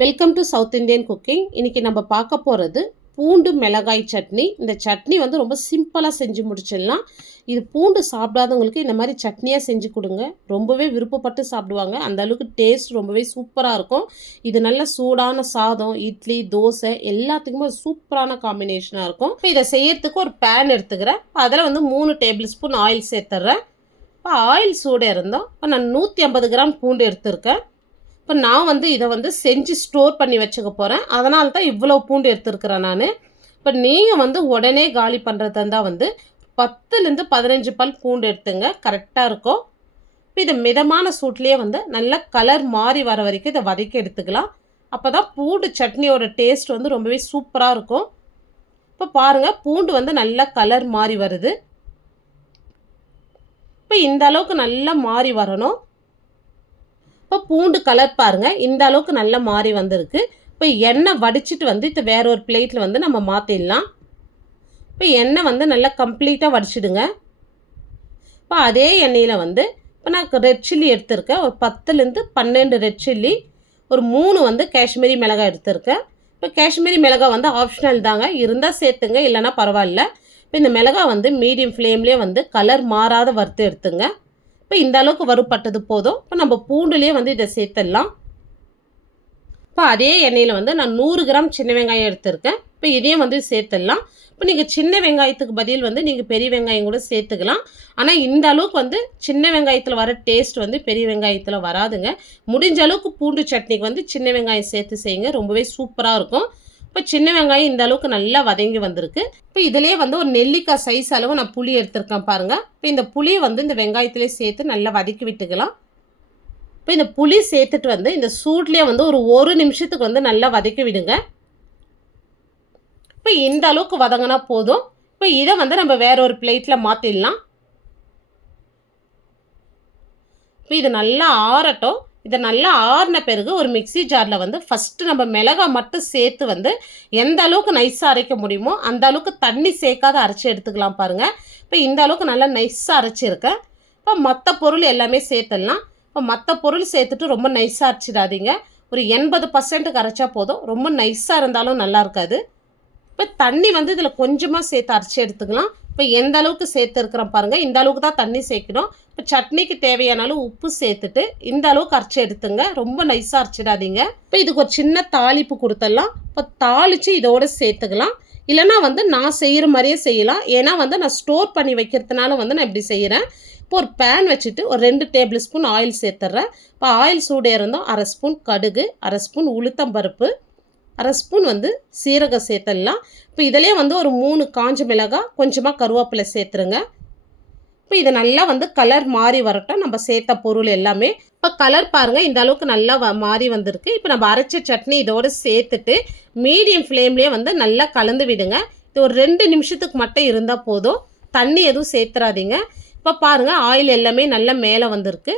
Welcome to South Indian cooking இன்றைக்கி நம்ம பார்க்க போகிறது பூண்டு மிளகாய் சட்னி. இந்த சட்னி வந்து ரொம்ப சிம்பிளாக செஞ்சு முடிச்சிடலாம். இது பூண்டு சாப்பிடாதவங்களுக்கு இந்த மாதிரி சட்னியாக செஞ்சு கொடுங்க. ரொம்பவே விருப்பப்பட்டு சாப்பிடுவாங்க. அந்த அளவுக்கு டேஸ்ட் ரொம்பவே சூப்பராக இருக்கும். இது நல்ல சூடான சாதம் இட்லி தோசை எல்லாத்துக்குமே ஒரு சூப்பரான காம்பினேஷனாக இருக்கும். இப்போ இதை செய்யறதுக்கு ஒரு பேன் எடுத்துக்கிறேன். அதில் வந்து மூணு டேபிள் ஸ்பூன் ஆயில் சேர்த்துட்றேன் இப்போ ஆயில் சூடாக இருந்தோம் இப்போ நான் நூற்றி ஐம்பது கிராம் பூண்டு எடுத்திருக்கேன். இப்போ நான் வந்து இதை வந்து செஞ்சு ஸ்டோர் பண்ணி வச்சுக்க போகிறேன் அதனால தான் இவ்வளோ பூண்டு எடுத்துருக்குறேன் நான். இப்போ நீங்கள் வந்து உடனே காலி பண்ணுறதா இருந்தால் வந்து பத்துலேருந்து பதினஞ்சு பல் பூண்டு எடுத்துங்க. கரெக்டாக இருக்கும். இப்போ இதை மிதமான சூட்லேயே வந்து நல்லா கலர் மாறி வர வரைக்கும் இதை வதக்கி எடுத்துக்கலாம். அப்போ தான் பூண்டு சட்னியோட டேஸ்ட் வந்து ரொம்பவே சூப்பராக இருக்கும். இப்போ பாருங்கள் பூண்டு வந்து நல்லா கலர் மாறி வருது. இப்போ இந்த அளவுக்கு நல்லா மாறி வரணும். இப்போ பூண்டு கலர் பாருங்கள் இந்த அளவுக்கு நல்லா மாறி வந்திருக்கு. இப்போ எண்ணெய் வடிச்சிட்டு வந்து இப்போ வேற ஒரு பிளேட்டில் வந்து நம்ம மாற்றிடலாம் இப்போ எண்ணெய் வந்து நல்லா கம்ப்ளீட்டாக வடிச்சிடுங்க. இப்போ அதே எண்ணெயில் வந்து இப்போ நான் ரெட் சில்லி எடுத்திருக்கேன். ஒரு பத்துலேருந்து பன்னெண்டு ரெட் சில்லி ஒரு மூணு வந்து காஷ்மீரி மிளகாய் எடுத்திருக்கேன். இப்போ காஷ்மீரி மிளகாய் வந்து ஆப்ஷனல் தாங்க. இருந்தால் சேர்த்துங்க இல்லைன்னா பரவாயில்ல. இப்போ இந்த மிளகாய் வந்து மீடியம் ஃப்ளேம்லேயே வந்து கலர் மாறாத வறுத்து எடுத்துங்க. இப்போ இந்த அளவுக்கு வறுப்பட்டது போதும். இப்போ நம்ம பூண்டுலேயே வந்து இதை சேர்த்துடலாம். இப்போ அதே எண்ணெயில் வந்து நான் நூறு கிராம் சின்ன வெங்காயம் எடுத்திருக்கேன். இப்போ இதையும் வந்து சேர்த்துடலாம். இப்போ நீங்கள் சின்ன வெங்காயத்துக்கு பதில் வந்து நீங்கள் பெரிய வெங்காயம் கூட சேர்த்துக்கலாம். ஆனால் இந்த அளவுக்கு வந்து சின்ன வெங்காயத்தில் வர டேஸ்ட் வந்து பெரிய வெங்காயத்தில் வராதுங்க. முடிஞ்ச அளவுக்கு பூண்டு சட்னிக்கு வந்து சின்ன வெங்காயம் சேர்த்து செய்யுங்க. ரொம்பவே சூப்பராக இருக்கும். இப்போ சின்ன வெங்காயம் இந்த அளவுக்கு நல்லா வதங்கி வந்திருக்கு. இப்போ இதிலே வந்து ஒரு நெல்லிக்காய் சைஸ் அளவு நான் புளி எடுத்திருக்கேன் பாருங்கள் இப்போ இந்த புளியை வந்து இந்த வெங்காயத்திலே சேர்த்து நல்லா வதக்கி விட்டுக்கலாம். இப்போ இந்த புளி சேர்த்துட்டு வந்து இந்த சூட்லேயே வந்து ஒரு ஒரு நிமிஷத்துக்கு வந்து நல்லா வதக்கி விடுங்க. இப்போ இந்த அளவுக்கு வதங்கினா போதும். இப்போ இதை வந்து நம்ம வேற ஒரு பிளேட்டில் மாற்றிடலாம் இப்போ இது நல்லா ஆறட்டும். இதை நல்லா ஆறின பிறகு ஒரு மிக்சி ஜாரில் வந்து ஃபஸ்ட்டு நம்ம மிளகா மட்டும் சேர்த்து வந்து எந்த அளவுக்கு நைஸாக அரைக்க முடியுமோ அந்த அளவுக்கு தண்ணி சேர்க்காத அரைச்சி எடுத்துக்கலாம் பாருங்கள் இப்போ இந்த அளவுக்கு நல்லா நைஸாக அரைச்சிருக்கேன். இப்போ மற்ற பொருள் எல்லாமே சேர்த்துடலாம். இப்போ மற்ற பொருள் சேர்த்துட்டு ரொம்ப நைஸாக அரைச்சிடாதீங்க. ஒரு எண்பது பர்சன்ட்டுக்கு அரைச்சா போதும். ரொம்ப நைஸாக இருந்தாலும் நல்லா இருக்காது. இப்போ தண்ணி வந்து இதில் கொஞ்சமாக சேர்த்து அரைச்சி எடுத்துக்கலாம். இப்போ எந்த அளவுக்கு சேர்த்துருக்குறோம் பாருங்கள் இந்த அளவுக்கு தான் தண்ணி சேர்க்கணும். இப்போ சட்னிக்கு தேவையான அளவு உப்பு சேர்த்துட்டு இந்த அளவுக்கு அரைச்சி எடுத்துங்க. ரொம்ப நைஸாக அரைச்சிடாதீங்க. இப்போ இதுக்கு ஒரு சின்ன தாளிப்பு கொடுத்துடலாம். இப்போ தாளித்து இதோட சேர்த்துக்கலாம். இல்லைனா வந்து நான் செய்கிற மாதிரியே செய்யலாம். ஏன்னா வந்து நான் ஸ்டோர் பண்ணி வைக்கிறதுனால வந்து நான் இப்படி செய்கிறேன் இப்போ ஒரு பேன் வச்சுட்டு ஒரு ரெண்டு டேபிள் ஸ்பூன் ஆயில் சேர்த்துட்றேன். இப்போ ஆயில் சூடே இருந்தோம் அரை ஸ்பூன் கடுகு அரை ஸ்பூன் உளுத்தம்பருப்பு அரை ஸ்பூன் வந்து சீரகம் சேர்த்துடலாம். இப்போ இதிலே வந்து ஒரு மூணு காஞ்ச மிளகாய் கொஞ்சமாக கருவேப்பிலை சேர்த்துருங்க. இப்போ இது நல்லா வந்து கலர் மாறி வரட்டும். நம்ம சேர்த்த பொருள் எல்லாமே. இப்போ கலர் பாருங்கள் இந்த அளவுக்கு நல்லா வ மாறி வந்திருக்கு. இப்போ நம்ம அரைச்ச சட்னி இதோடு சேர்த்துட்டு மீடியம் ஃப்ளேம்லேயே வந்து நல்லா கலந்து விடுங்க. இது ஒரு ரெண்டு நிமிஷத்துக்கு மட்டும் இருந்தால் போதும். தண்ணி எதுவும் சேர்த்துறாதீங்க. இப்போ பாருங்கள் ஆயில் எல்லாமே நல்லா மேலே வந்திருக்கு.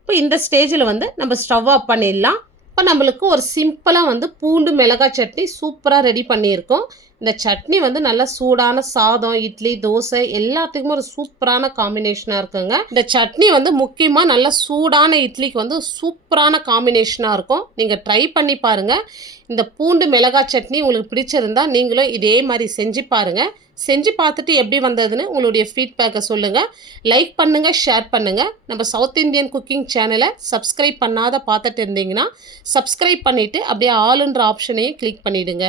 இப்போ இந்த ஸ்டேஜில் வந்து நம்ம ஸ்டவ் ஆஃப் பண்ணிடலாம். அப்போ நம்மளுக்கு ஒரு சிம்பிளாக வந்து பூண்டு மிளகாய் சட்னி சூப்பராக ரெடி பண்ணியிருக்கோம். இந்த சட்னி வந்து நல்லா சூடான சாதம் இட்லி தோசை எல்லாத்துக்குமே ஒரு சூப்பரான காம்பினேஷனாக இருக்குங்க. இந்த சட்னி வந்து முக்கியமாக நல்லா சூடான இட்லிக்கு வந்து சூப்பரான காம்பினேஷனாக இருக்கும். நீங்கள் ட்ரை பண்ணி பாருங்கள் இந்த பூண்டு மிளகாய் சட்னி உங்களுக்கு பிடிச்சிருந்தா நீங்களும் இதே மாதிரி செஞ்சு பாருங்கள் செஞ்சு பார்த்துட்டு எப்படி வந்ததுன்னு உங்களுடைய ஃபீட்பேக்கை சொல்லுங்கள் லைக் பண்ணுங்கள் ஷேர் பண்ணுங்கள் நம்ம சவுத் இந்தியன் குக்கிங் சேனலை சப்ஸ்கிரைப் பண்ணாத பார்த்துட்டு இருந்தீங்கன்னா சப்ஸ்கிரைப் பண்ணிவிட்டு அப்படியே ஆளுன்ற ஆப்ஷனையும் கிளிக் பண்ணிவிடுங்க